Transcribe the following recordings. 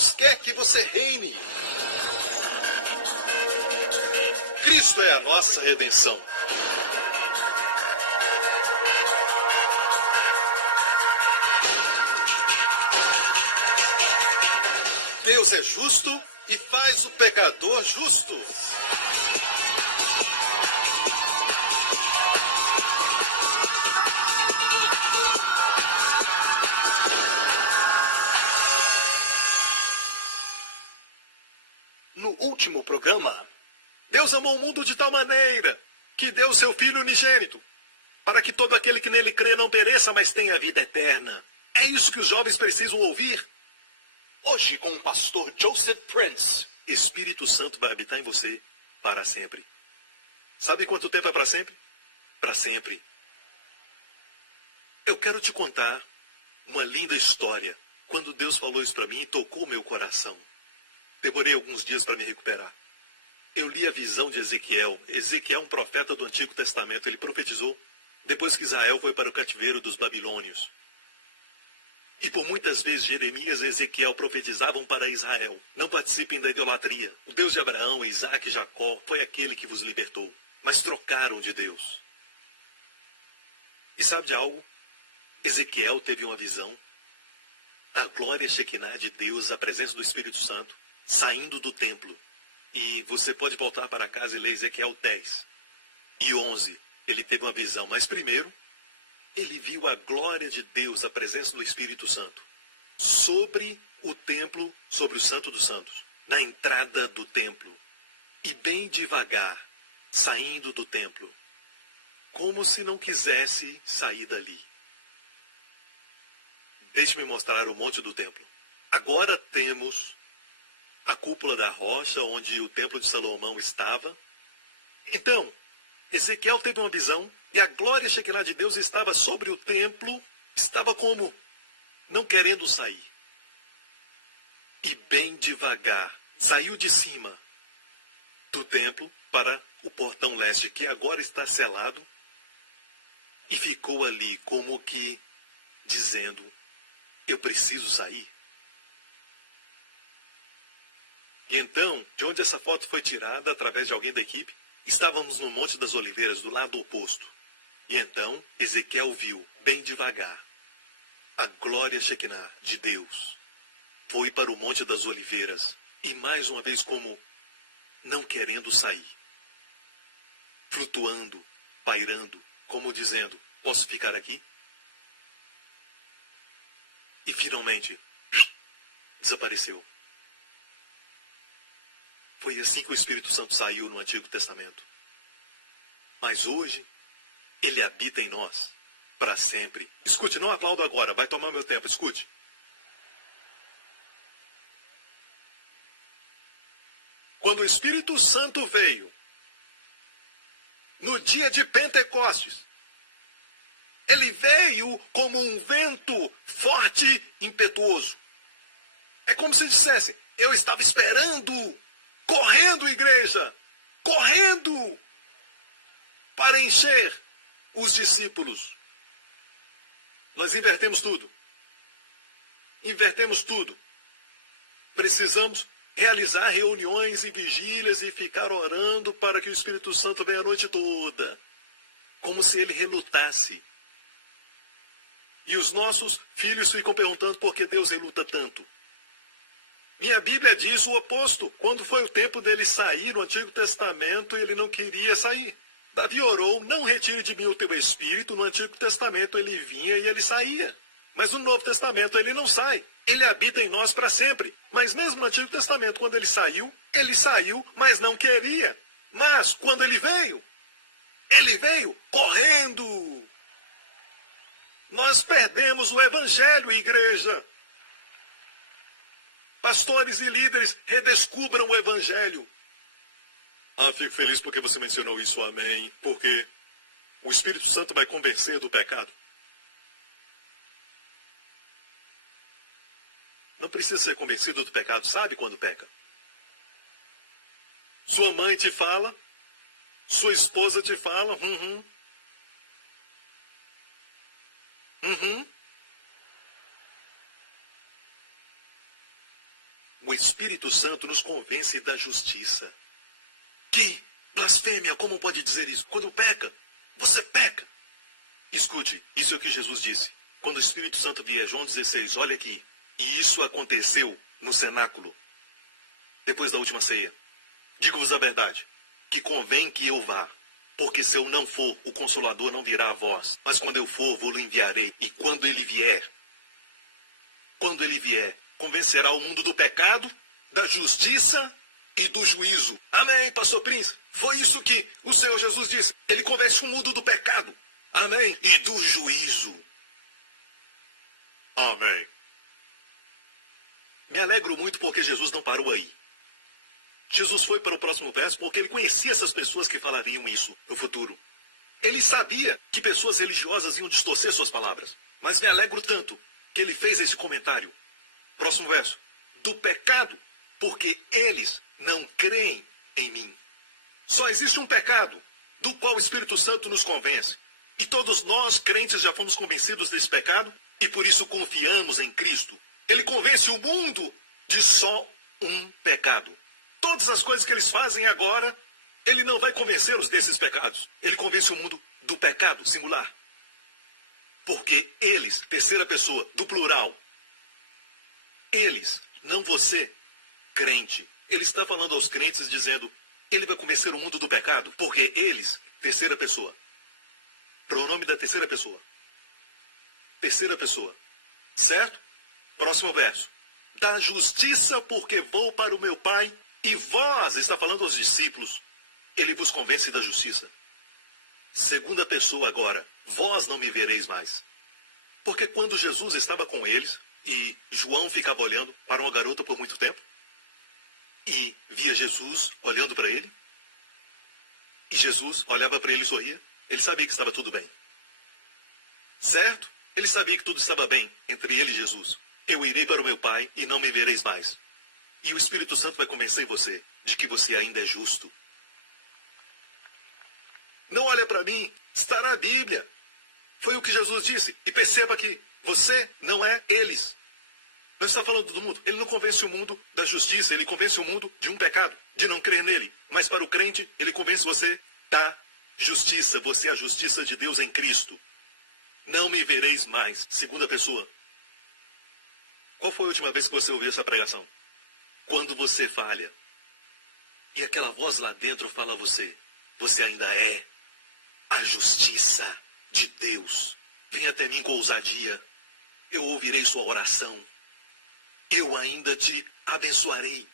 Deus quer que você reine. Cristo é a nossa redenção. Deus é justo e faz o pecador justo. No último programa, Deus amou o mundo de tal maneira que deu seu Filho unigênito, para que todo aquele que nele crê não pereça, mas tenha a vida eterna. É isso que os jovens precisam ouvir. Hoje, com o pastor Joseph Prince, Espírito Santo vai habitar em você para sempre. Sabe quanto tempo é para sempre? Para sempre. Eu quero te contar uma linda história. Quando Deus falou isso para mim, tocou meu coração. Demorei alguns dias para me recuperar. Eu li a visão de Ezequiel. Ezequiel é um profeta do Antigo Testamento. Ele profetizou depois que Israel foi para o cativeiro dos babilônios. E por muitas vezes Jeremias e Ezequiel profetizavam para Israel: não participem da idolatria. O Deus de Abraão, Isaac e Jacó foi aquele que vos libertou. Mas trocaram de Deus. E sabe de algo? Ezequiel teve uma visão. A glória Shekinah de Deus, a presença do Espírito Santo, saindo do templo. E você pode voltar para casa e ler Ezequiel 10 e 11. Ele teve uma visão, mas primeiro, ele viu a glória de Deus, a presença do Espírito Santo, sobre o templo, sobre o Santo dos Santos, na entrada do templo. E bem devagar, saindo do templo, como se não quisesse sair dali. Deixe-me mostrar o monte do templo. Agora temos a cúpula da rocha, onde o templo de Salomão estava. Então, Ezequiel teve uma visão, e a glória Shekinah de Deus estava sobre o templo, estava como não querendo sair. E bem devagar, saiu de cima do templo para o portão leste, que agora está selado, e ficou ali como que dizendo: eu preciso sair. E então, de onde essa foto foi tirada, através de alguém da equipe, estávamos no Monte das Oliveiras, do lado oposto. E então, Ezequiel viu, bem devagar, a glória Shekinah de Deus. Foi para o Monte das Oliveiras, e mais uma vez como não querendo sair. Flutuando, pairando, como dizendo: posso ficar aqui? E finalmente, desapareceu. Foi assim que o Espírito Santo saiu no Antigo Testamento. Mas hoje, ele habita em nós, para sempre. Escute, não aplaudo agora, vai tomar meu tempo, escute. Quando o Espírito Santo veio, no dia de Pentecostes, ele veio como um vento forte e impetuoso. É como se dissesse: eu estava esperando, correndo, igreja, correndo, para encher os discípulos. Nós invertemos tudo. Invertemos tudo. Precisamos realizar reuniões e vigílias e ficar orando para que o Espírito Santo venha a noite toda, como se ele relutasse. E os nossos filhos ficam perguntando por que Deus reluta tanto. Minha Bíblia diz o oposto. Quando foi o tempo dele sair no Antigo Testamento, ele não queria sair. Davi orou: não retire de mim o teu espírito. No Antigo Testamento ele vinha e ele saía. Mas no Novo Testamento ele não sai. Ele habita em nós para sempre. Mas mesmo no Antigo Testamento, quando ele saiu, mas não queria. Mas quando ele veio correndo. Nós perdemos o Evangelho, igreja. Pastores e líderes, redescubram o Evangelho. Ah, fico feliz porque você mencionou isso, amém. Porque o Espírito Santo vai convencer do pecado. Não precisa ser convencido do pecado, sabe quando peca. Sua mãe te fala, sua esposa te fala, O Espírito Santo nos convence da justiça. Que blasfêmia! Como pode dizer isso? Quando peca, você peca. Escute, isso é o que Jesus disse. Quando o Espírito Santo vier, João 16, olha aqui. E isso aconteceu no cenáculo, depois da última ceia. Digo-vos a verdade, que convém que eu vá. Porque se eu não for, o Consolador não virá a vós. Mas quando eu for, vou-lo enviarei. E quando ele vier, convencerá o mundo do pecado, da justiça e do juízo. Amém, pastor Prince? Foi isso que o Senhor Jesus disse. Ele convence o mundo do pecado. Amém? E do juízo. Amém. Me alegro muito porque Jesus não parou aí. Jesus foi para o próximo verso porque ele conhecia essas pessoas que falariam isso no futuro. Ele sabia que pessoas religiosas iam distorcer suas palavras. Mas me alegro tanto que ele fez esse comentário. Próximo verso. Do pecado, porque eles não creem em mim. Só existe um pecado, do qual o Espírito Santo nos convence. E todos nós, crentes, já fomos convencidos desse pecado e por isso confiamos em Cristo. Ele convence o mundo de só um pecado. Todas as coisas que eles fazem agora, ele não vai convencê-los desses pecados. Ele convence o mundo do pecado, singular. Porque eles, terceira pessoa, do plural, eles, não você, crente. Ele está falando aos crentes dizendo, ele vai convencer o mundo do pecado, porque eles, terceira pessoa. Pronome da terceira pessoa. Terceira pessoa. Certo? Próximo verso. Da justiça, porque vou para o meu Pai, e vós, está falando aos discípulos, ele vos convence da justiça. Segunda pessoa agora, vós não me vereis mais. Porque quando Jesus estava com eles, e João ficava olhando para uma garota por muito tempo, e via Jesus olhando para ele, e Jesus olhava para ele e sorria, ele sabia que estava tudo bem. Certo? Ele sabia que tudo estava bem entre ele e Jesus. Eu irei para o meu Pai e não me vereis mais. E o Espírito Santo vai convencer você de que você ainda é justo. Não olha para mim, está na Bíblia. Foi o que Jesus disse. E perceba que você não é eles. Não está falando do mundo. Ele não convence o mundo da justiça. Ele convence o mundo de um pecado, de não crer nele. Mas para o crente, ele convence você da justiça. Você é a justiça de Deus em Cristo. Não me vereis mais. Segunda pessoa. Qual foi a última vez que você ouviu essa pregação? Quando você falha. E aquela voz lá dentro fala a você. Você ainda é a justiça de Deus. Venha até mim com ousadia. Eu ouvirei sua oração. Eu ainda te abençoarei.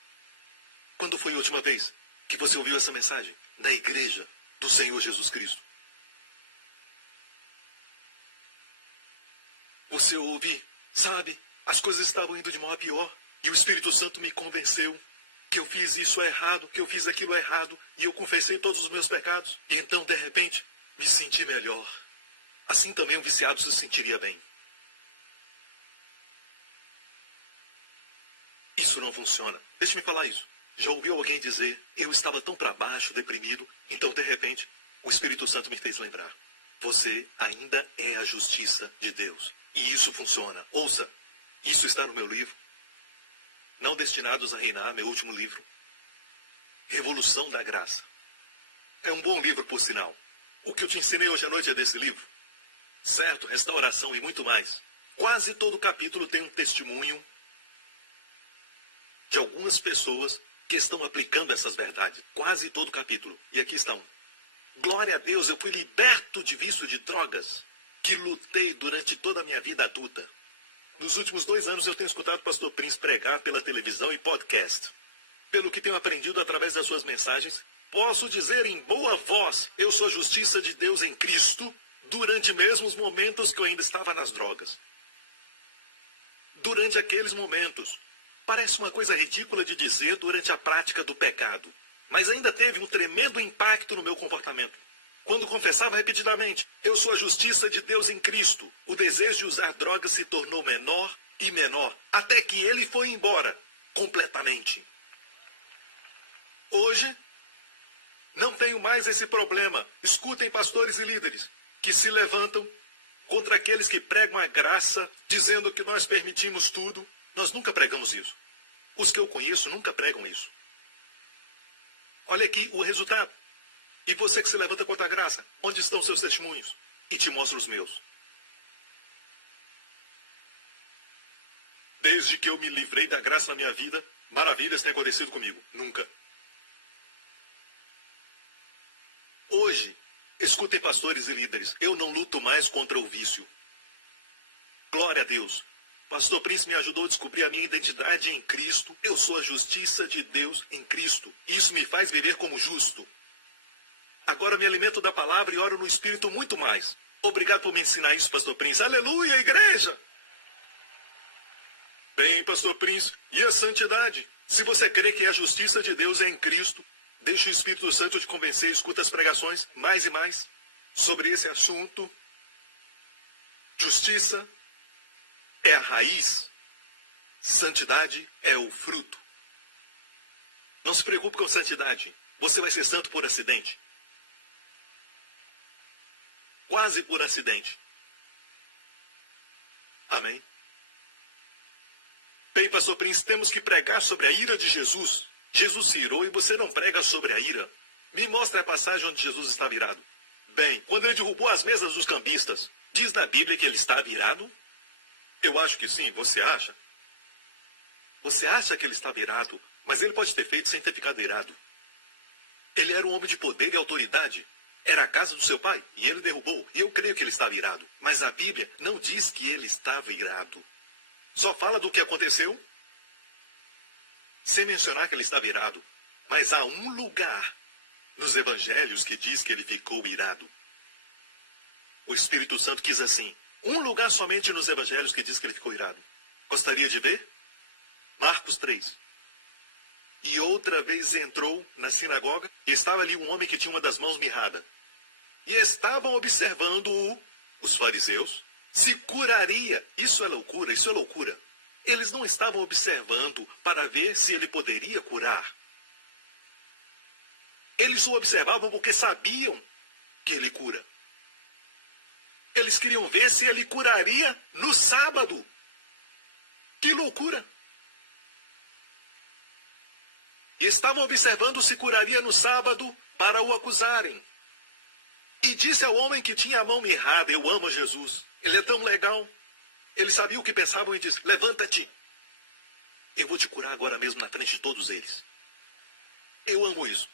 Quando foi a última vez que você ouviu essa mensagem da igreja do Senhor Jesus Cristo? Você ouve, sabe, as coisas estavam indo de mal a pior. E o Espírito Santo me convenceu que eu fiz isso errado, que eu fiz aquilo errado. E eu confessei todos os meus pecados. E então, de repente, me senti melhor. Assim também um viciado se sentiria bem. Isso não funciona. Deixe-me falar isso. Já ouviu alguém dizer, eu estava tão para baixo, deprimido, então de repente o Espírito Santo me fez lembrar. Você ainda é a justiça de Deus. E isso funciona. Ouça, isso está no meu livro. Não Destinados a Reinar, meu último livro. Revolução da Graça. É um bom livro, por sinal. O que eu te ensinei hoje à noite é desse livro. Certo? Restauração e muito mais. Quase todo capítulo tem um testemunho de algumas pessoas que estão aplicando essas verdades. Quase todo capítulo. E aqui está um. Glória a Deus, eu fui liberto de vício de drogas, que lutei durante toda a minha vida adulta. Nos últimos 2 anos eu tenho escutado o pastor Prince pregar pela televisão e podcast. Pelo que tenho aprendido através das suas mensagens, posso dizer em boa voz, eu sou a justiça de Deus em Cristo, durante mesmo os momentos que eu ainda estava nas drogas. Durante aqueles momentos. Parece uma coisa ridícula de dizer durante a prática do pecado, mas ainda teve um tremendo impacto no meu comportamento. Quando confessava repetidamente, eu sou a justiça de Deus em Cristo, o desejo de usar drogas se tornou menor e menor, até que ele foi embora, completamente. Hoje, não tenho mais esse problema. Escutem pastores e líderes que se levantam contra aqueles que pregam a graça, dizendo que nós permitimos tudo. Nós nunca pregamos isso. Os que eu conheço nunca pregam isso. Olha aqui o resultado. E você que se levanta contra a graça, onde estão seus testemunhos? E te mostro os meus. Desde que eu me livrei da graça na minha vida, maravilhas têm acontecido comigo. Nunca. Hoje, escutem pastores e líderes, eu não luto mais contra o vício. Glória a Deus. Pastor Prince me ajudou a descobrir a minha identidade em Cristo. Eu sou a justiça de Deus em Cristo. Isso me faz viver como justo. Agora me alimento da palavra e oro no Espírito muito mais. Obrigado por me ensinar isso, Pastor Prince. Aleluia, igreja! Bem, Pastor Prince, e a santidade? Se você crê que a justiça de Deus é em Cristo, deixe o Espírito Santo te convencer, escuta as pregações mais e mais sobre esse assunto. Justiça é a raiz, santidade é o fruto. Não se preocupe com santidade, você vai ser santo por acidente. Quase por acidente. Amém? Bem, Pastor Prince, temos que pregar sobre a ira de Jesus. Jesus se irou e você não prega sobre a ira. Me mostre a passagem onde Jesus estava irado. Bem, quando ele derrubou as mesas dos cambistas, diz na Bíblia que ele estava irado? Eu acho que sim, você acha? Você acha que ele estava irado, mas ele pode ter feito sem ter ficado irado. Ele era um homem de poder e autoridade. Era a casa do seu pai, e ele derrubou, e eu creio que ele estava irado. Mas a Bíblia não diz que ele estava irado. Só fala do que aconteceu, sem mencionar que ele estava irado. Mas há um lugar nos evangelhos que diz que ele ficou irado. O Espírito Santo quis assim. Um lugar somente nos evangelhos que diz que ele ficou irado. Gostaria de ver? Marcos 3. E outra vez entrou na sinagoga, e estava ali um homem que tinha uma das mãos mirrada. E estavam observando-o, os fariseus, se curaria. Isso é loucura, isso é loucura. Eles não estavam observando para ver se ele poderia curar. Eles o observavam porque sabiam que ele cura. Eles queriam ver se ele curaria no sábado. Que loucura! E estavam observando se curaria no sábado para o acusarem. E disse ao homem que tinha a mão mirrada: eu amo Jesus. Ele é tão legal. Ele sabia o que pensavam e disse: levanta-te. Eu vou te curar agora mesmo na frente de todos eles. Eu amo isso.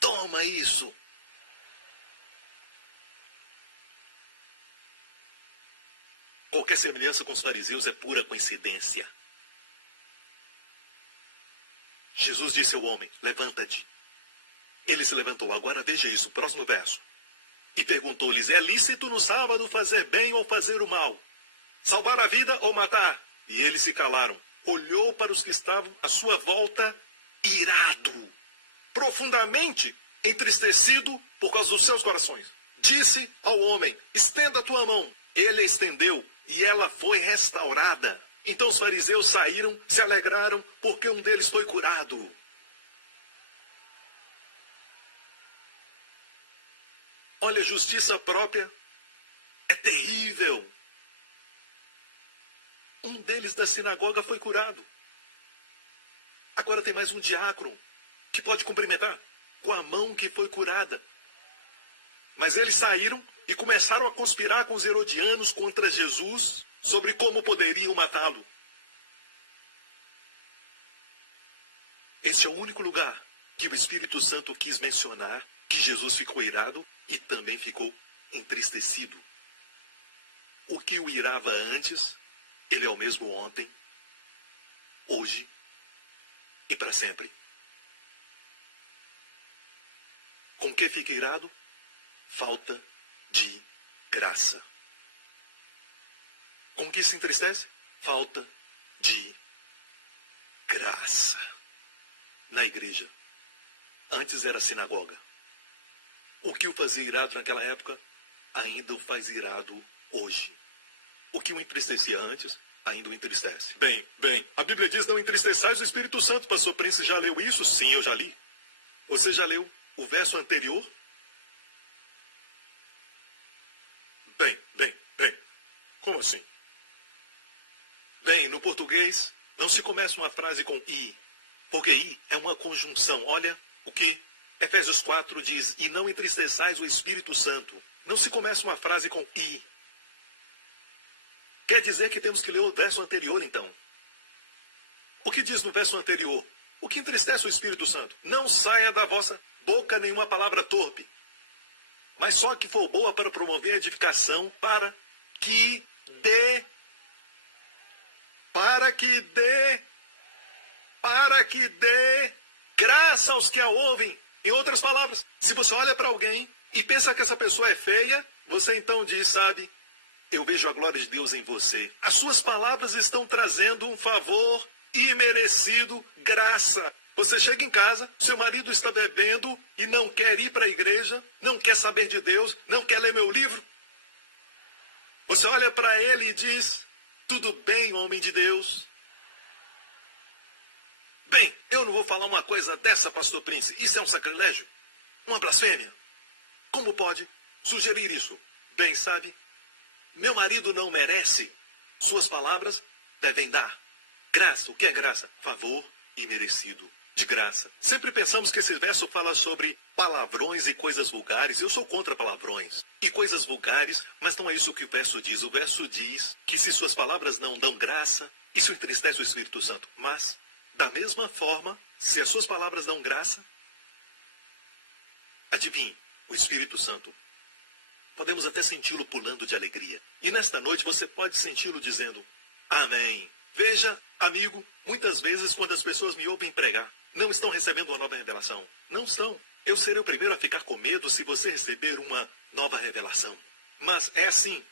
Toma isso. Qualquer semelhança com os fariseus é pura coincidência. Jesus disse ao homem: levanta-te. Ele se levantou. Agora veja isso, próximo verso. E perguntou-lhes: é lícito no sábado fazer bem ou fazer o mal? Salvar a vida ou matar? E eles se calaram. Olhou para os que estavam à sua volta, irado, profundamente entristecido por causa dos seus corações. Disse ao homem: estenda a tua mão. Ele a estendeu e ela foi restaurada. Então os fariseus saíram, se alegraram, porque um deles foi curado. Olha, justiça própria é terrível. Um deles da sinagoga foi curado. Agora tem mais um diácono que pode cumprimentar com a mão que foi curada. Mas eles saíram e começaram a conspirar com os herodianos contra Jesus sobre como poderiam matá-lo. Este é o único lugar que o Espírito Santo quis mencionar que Jesus ficou irado e também ficou entristecido. O que o irava antes, ele é o mesmo ontem, hoje e para sempre. Com que fica irado? Falta de graça. Com que se entristece? Falta de graça. Na igreja. Antes era sinagoga. O que o fazia irado naquela época, ainda o faz irado hoje. O que o entristecia antes, ainda o entristece. Bem, a Bíblia diz: não entristeçais o Espírito Santo. Pastor Prince já leu isso? Sim, eu já li. Você já leu o verso anterior? Bem. Como assim? Bem, no português, não se começa uma frase com i, porque i é uma conjunção. Olha o que Efésios 4 diz, e não entristeçais o Espírito Santo. Não se começa uma frase com i. Quer dizer que temos que ler o verso anterior, então. O que diz no verso anterior? O que entristece o Espírito Santo? Não saia da vossa boca nenhuma palavra torpe, mas só que for boa para promover a edificação, para que dê graça aos que a ouvem. Em outras palavras, se você olha para alguém e pensa que essa pessoa é feia, você então diz, sabe, eu vejo a glória de Deus em você. As suas palavras estão trazendo um favor imerecido, graça. Você chega em casa, seu marido está bebendo e não quer ir para a igreja, não quer saber de Deus, não quer ler meu livro. Você olha para ele e diz, tudo bem, homem de Deus? Bem, eu não vou falar uma coisa dessa, pastor Prince. Isso é um sacrilégio? Uma blasfêmia? Como pode sugerir isso? Bem, sabe, meu marido não merece. Suas palavras devem dar graça. O que é graça? Favor imerecido. De graça. Sempre pensamos que esse verso fala sobre palavrões e coisas vulgares. Eu sou contra palavrões e coisas vulgares, mas não é isso que o verso diz. O verso diz que se suas palavras não dão graça, isso entristece o Espírito Santo. Mas, da mesma forma, se as suas palavras dão graça, adivinhe, o Espírito Santo, podemos até senti-lo pulando de alegria. E nesta noite você pode senti-lo dizendo, amém. Veja, amigo, muitas vezes quando as pessoas me ouvem pregar, não estão recebendo uma nova revelação. Não estão. Eu serei o primeiro a ficar com medo se você receber uma nova revelação. Mas é assim.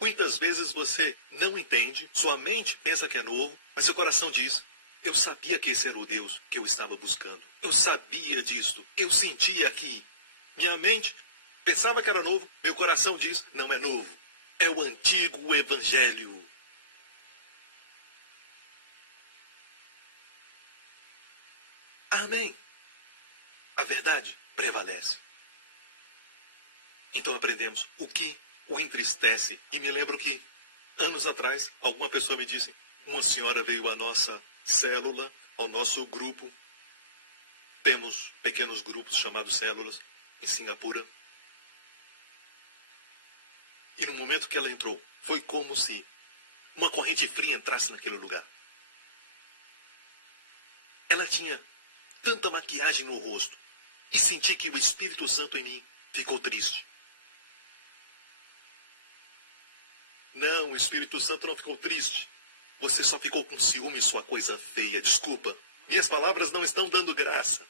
Muitas vezes você não entende, sua mente pensa que é novo, mas seu coração diz, eu sabia que esse era o Deus que eu estava buscando. Eu sabia disto. Eu sentia aqui. Minha mente pensava que era novo, meu coração diz, não é novo. É o antigo evangelho. Amém. A verdade prevalece. Então aprendemos o que o entristece. E me lembro que, anos atrás, alguma pessoa me disse, uma senhora veio à nossa célula, ao nosso grupo. Temos pequenos grupos chamados células em Singapura. E no momento que ela entrou, foi como se uma corrente fria entrasse naquele lugar. Ela tinha tanta maquiagem no rosto e senti que o Espírito Santo em mim ficou triste. Não, o Espírito Santo não ficou triste. Você só ficou com ciúme, sua coisa feia. Desculpa, minhas palavras não estão dando graça.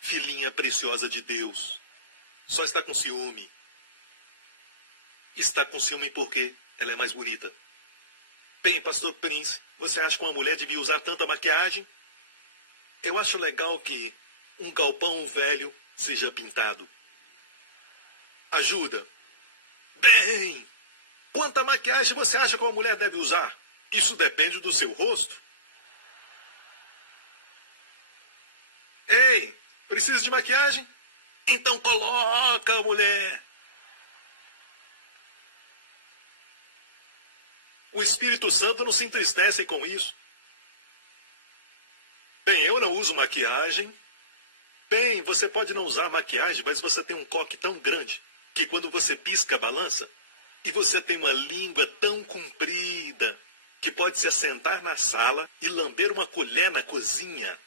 Filhinha preciosa de Deus, só está com ciúme. Está com ciúme porque ela é mais bonita. Bem, pastor Prince, você acha que uma mulher devia usar tanta maquiagem? Eu acho legal que um galpão velho seja pintado. Ajuda. Bem, quanta maquiagem você acha que uma mulher deve usar? Isso depende do seu rosto. Ei, precisa de maquiagem? Então coloca, mulher. O Espírito Santo não se entristece com isso. Bem, eu não uso maquiagem. Bem, você pode não usar maquiagem, mas você tem um coque tão grande que quando você pisca, balança. E você tem uma língua tão comprida que pode se assentar na sala e lamber uma colher na cozinha.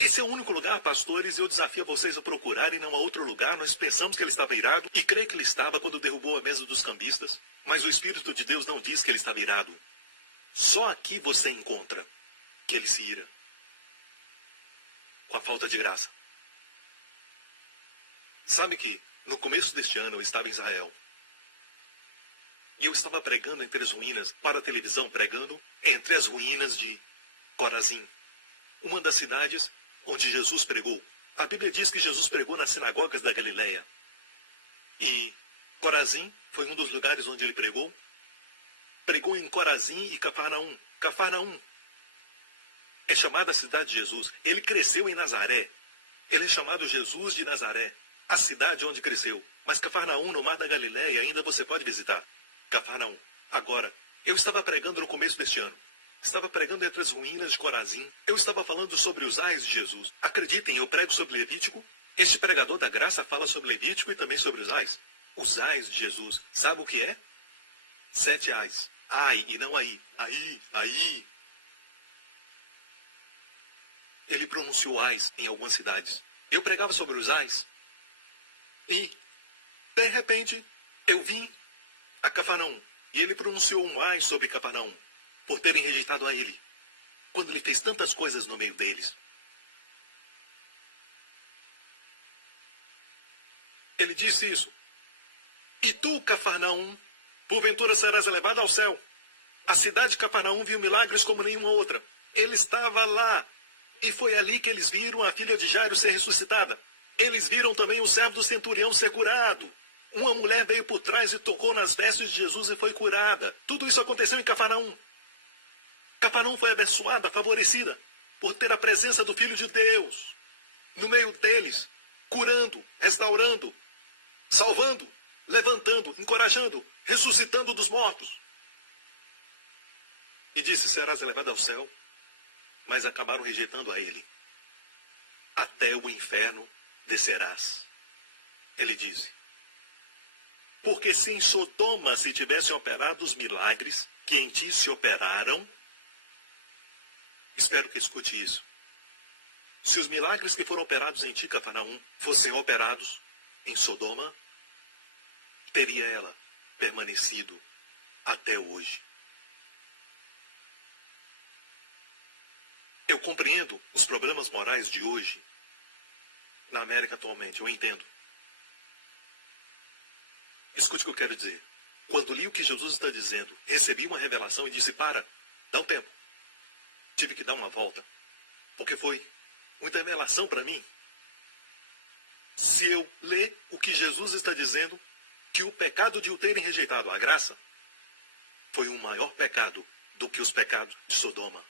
Esse é o único lugar, pastores, e eu desafio a vocês a procurarem, não há outro lugar. Nós pensamos que ele estava irado, e creio que ele estava quando derrubou a mesa dos cambistas, mas o Espírito de Deus não diz que ele estava irado. Só aqui você encontra que ele se ira com a falta de graça. Sabe que no começo deste ano eu estava em Israel, e eu estava pregando entre as ruínas, para a televisão, pregando entre as ruínas de Corazim, uma das cidades onde Jesus pregou. A Bíblia diz que Jesus pregou nas sinagogas da Galileia. E Corazim foi um dos lugares onde ele pregou. Pregou em Corazim e Cafarnaum. Cafarnaum é chamada a cidade de Jesus. Ele cresceu em Nazaré. Ele é chamado Jesus de Nazaré, a cidade onde cresceu. Mas Cafarnaum, no mar da Galileia, ainda você pode visitar. Cafarnaum. Agora, eu estava pregando no começo deste ano. Estava pregando entre as ruínas de Corazim. Eu estava falando sobre os ais de Jesus. Acreditem, eu prego sobre Levítico. Este pregador da graça fala sobre Levítico e também sobre os ais. Os ais de Jesus. Sabe o que é? 7 ais. Ai e não aí. Aí. Ele pronunciou ais em algumas cidades. Eu pregava sobre os ais. E, de repente, eu vim a Cafarnaum. E ele pronunciou um ai sobre Cafarnaum, por terem rejeitado a ele, quando ele fez tantas coisas no meio deles. Ele disse isso. E tu, Cafarnaum, porventura serás elevado ao céu. A cidade de Cafarnaum viu milagres como nenhuma outra. Ele estava lá. E foi ali que eles viram a filha de Jairo ser ressuscitada. Eles viram também o servo do centurião ser curado. Uma mulher veio por trás e tocou nas vestes de Jesus e foi curada. Tudo isso aconteceu em Cafarnaum. Cafarnaum foi abençoada, favorecida, por ter a presença do Filho de Deus no meio deles, curando, restaurando, salvando, levantando, encorajando, ressuscitando dos mortos. E disse, serás elevado ao céu, mas acabaram rejeitando a ele. Até o inferno descerás. Ele disse, porque se em Sodoma se tivessem operado os milagres que em ti se operaram, espero que escute isso. Se os milagres que foram operados em ti, Cafarnaum, fossem operados em Sodoma, teria ela permanecido até hoje. Eu compreendo os problemas morais de hoje na América atualmente, eu entendo. Escute o que eu quero dizer. Quando li o que Jesus está dizendo, recebi uma revelação e disse, dá um tempo. Tive que dar uma volta, porque foi muita revelação para mim. Se eu ler o que Jesus está dizendo, que o pecado de o terem rejeitado a graça foi um maior pecado do que os pecados de Sodoma.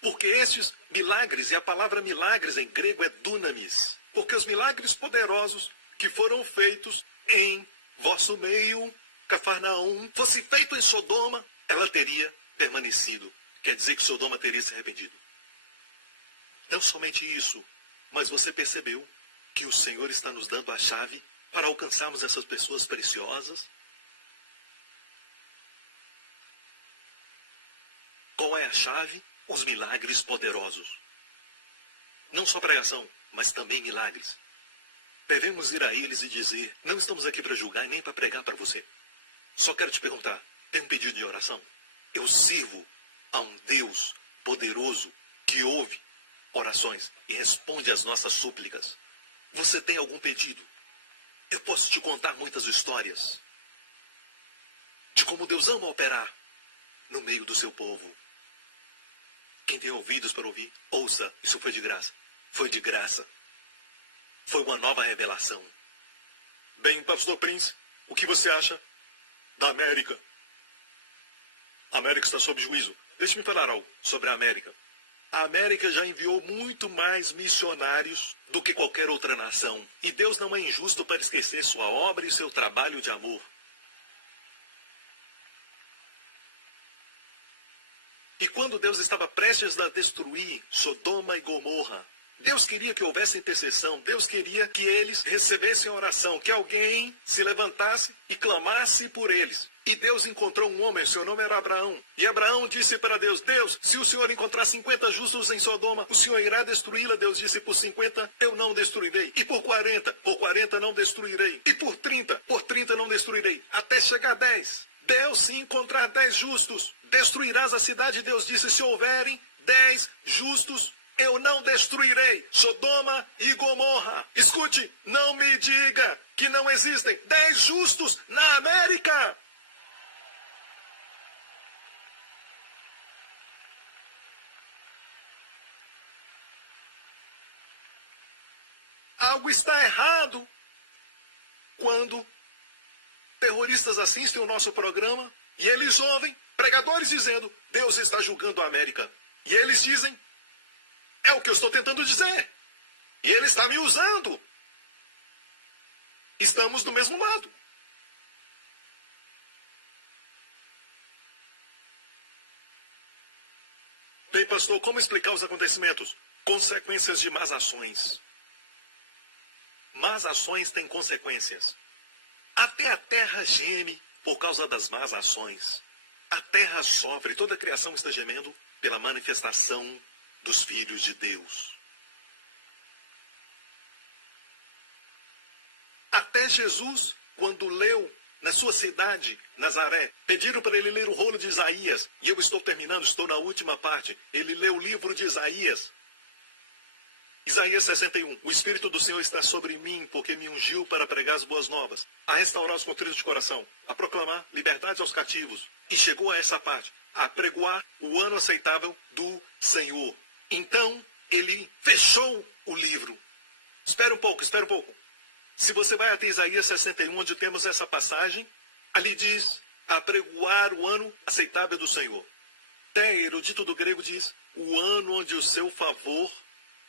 Porque estes milagres, e a palavra milagres em grego é dunamis, porque os milagres poderosos que foram feitos em vosso meio, Cafarnaum, fosse feito em Sodoma, ela teria permanecido. Quer dizer que Sodoma teria se arrependido. Não somente isso, mas você percebeu que o Senhor está nos dando a chave para alcançarmos essas pessoas preciosas? Qual é a chave? Os milagres poderosos. Não só pregação, mas também milagres. Devemos ir a eles e dizer, não estamos aqui para julgar e nem para pregar para você. Só quero te perguntar, tem um pedido de oração? Eu sirvo a um Deus poderoso que ouve orações e responde às nossas súplicas. Você tem algum pedido? Eu posso te contar muitas histórias de como Deus ama operar no meio do seu povo. Quem tem ouvidos para ouvir, ouça. Isso foi de graça. Foi de graça. Foi uma nova revelação. Bem, pastor Prince, o que você acha da América? A América está sob juízo. Deixe-me falar algo sobre a América. A América já enviou muito mais missionários do que qualquer outra nação. E Deus não é injusto para esquecer sua obra e seu trabalho de amor. E quando Deus estava prestes a destruir Sodoma e Gomorra, Deus queria que houvesse intercessão, Deus queria que eles recebessem oração, que alguém se levantasse e clamasse por eles. E Deus encontrou um homem, seu nome era Abraão. E Abraão disse para Deus, Deus, se o Senhor encontrar 50 justos em Sodoma, o Senhor irá destruí-la? Deus disse, por 50 eu não destruirei. E por 40 não destruirei. E por 30 não destruirei. Até chegar a 10. Deus, se encontrar 10 justos, destruirás a cidade. Deus disse, se houverem 10 justos, eu não destruirei Sodoma e Gomorra. Escute, não me diga que não existem 10 justos na América. Algo está errado quando terroristas assistem o nosso programa e eles ouvem pregadores dizendo, Deus está julgando a América. E eles dizem, É o que eu estou tentando dizer. E ele está me usando. Estamos do mesmo lado. Bem, pastor, como explicar os acontecimentos? Consequências de más ações. Más ações têm consequências. Até a terra geme por causa das más ações. A terra sofre, toda a criação está gemendo pela manifestação dos filhos de Deus. Até Jesus, quando leu na sua cidade, Nazaré, pediram para ele ler o rolo de Isaías. E eu estou terminando, estou na última parte. Ele leu o livro de Isaías. Isaías 61. O Espírito do Senhor está sobre mim, porque me ungiu para pregar as boas novas, a restaurar os contritos de coração, a proclamar liberdade aos cativos. E chegou a essa parte, a pregoar o ano aceitável do Senhor. Então, ele fechou o livro. Espera um pouco. Se você vai até Isaías 61, onde temos essa passagem, ali diz, a pregoar o ano aceitável do Senhor. Até erudito do grego diz, o ano onde o seu favor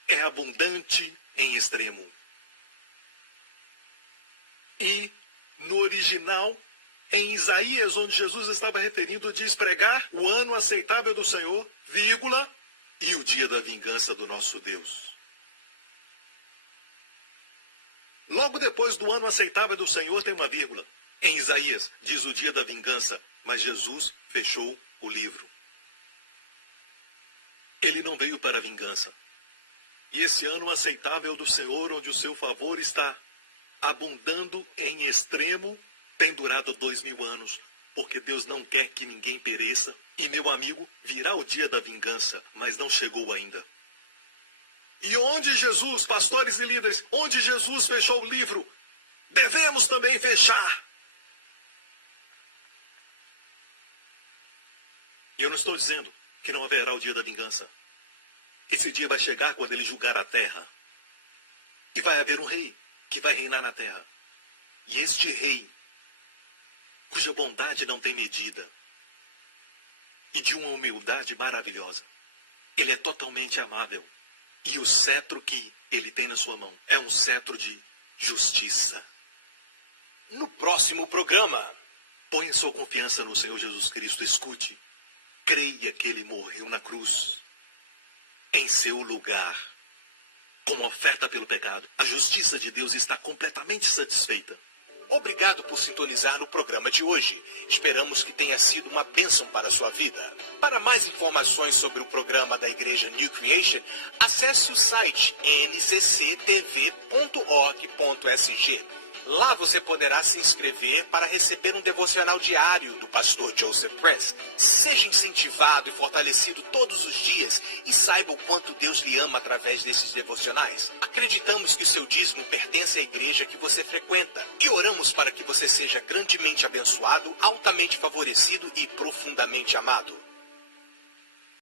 é abundante em extremo. E, no original, em Isaías, onde Jesus estava referindo, diz pregar o ano aceitável do Senhor, vírgula, e o dia da vingança do nosso Deus. Logo depois do ano aceitável do Senhor tem uma vírgula. Em Isaías diz o dia da vingança, mas Jesus fechou o livro. Ele não veio para a vingança. E esse ano aceitável do Senhor, onde o seu favor está abundando em extremo, tem durado 2000 anos, porque Deus não quer que ninguém pereça. E, meu amigo, virá o dia da vingança, mas não chegou ainda. E onde Jesus, pastores e líderes, onde Jesus fechou o livro, devemos também fechar. E eu não estou dizendo que não haverá o dia da vingança. Esse dia vai chegar quando ele julgar a terra. E vai haver um rei que vai reinar na terra. E este rei, cuja bondade não tem medida, e de uma humildade maravilhosa, ele é totalmente amável. E o cetro que ele tem na sua mão é um cetro de justiça. No próximo programa, ponha sua confiança no Senhor Jesus Cristo. Escute. Creia que ele morreu na cruz, em seu lugar, como oferta pelo pecado. A justiça de Deus está completamente satisfeita. obrigado por sintonizar no programa de hoje. Esperamos que tenha sido uma bênção para a sua vida. Para mais informações sobre o programa da Igreja New Creation, acesse o site ncctv.org.sg. Lá você poderá se inscrever para receber um devocional diário do pastor Joseph Prince. Seja incentivado e fortalecido todos os dias e saiba o quanto Deus lhe ama através desses devocionais. Acreditamos que o seu dízimo pertence à igreja que você frequenta e oramos para que você seja grandemente abençoado, altamente favorecido e profundamente amado.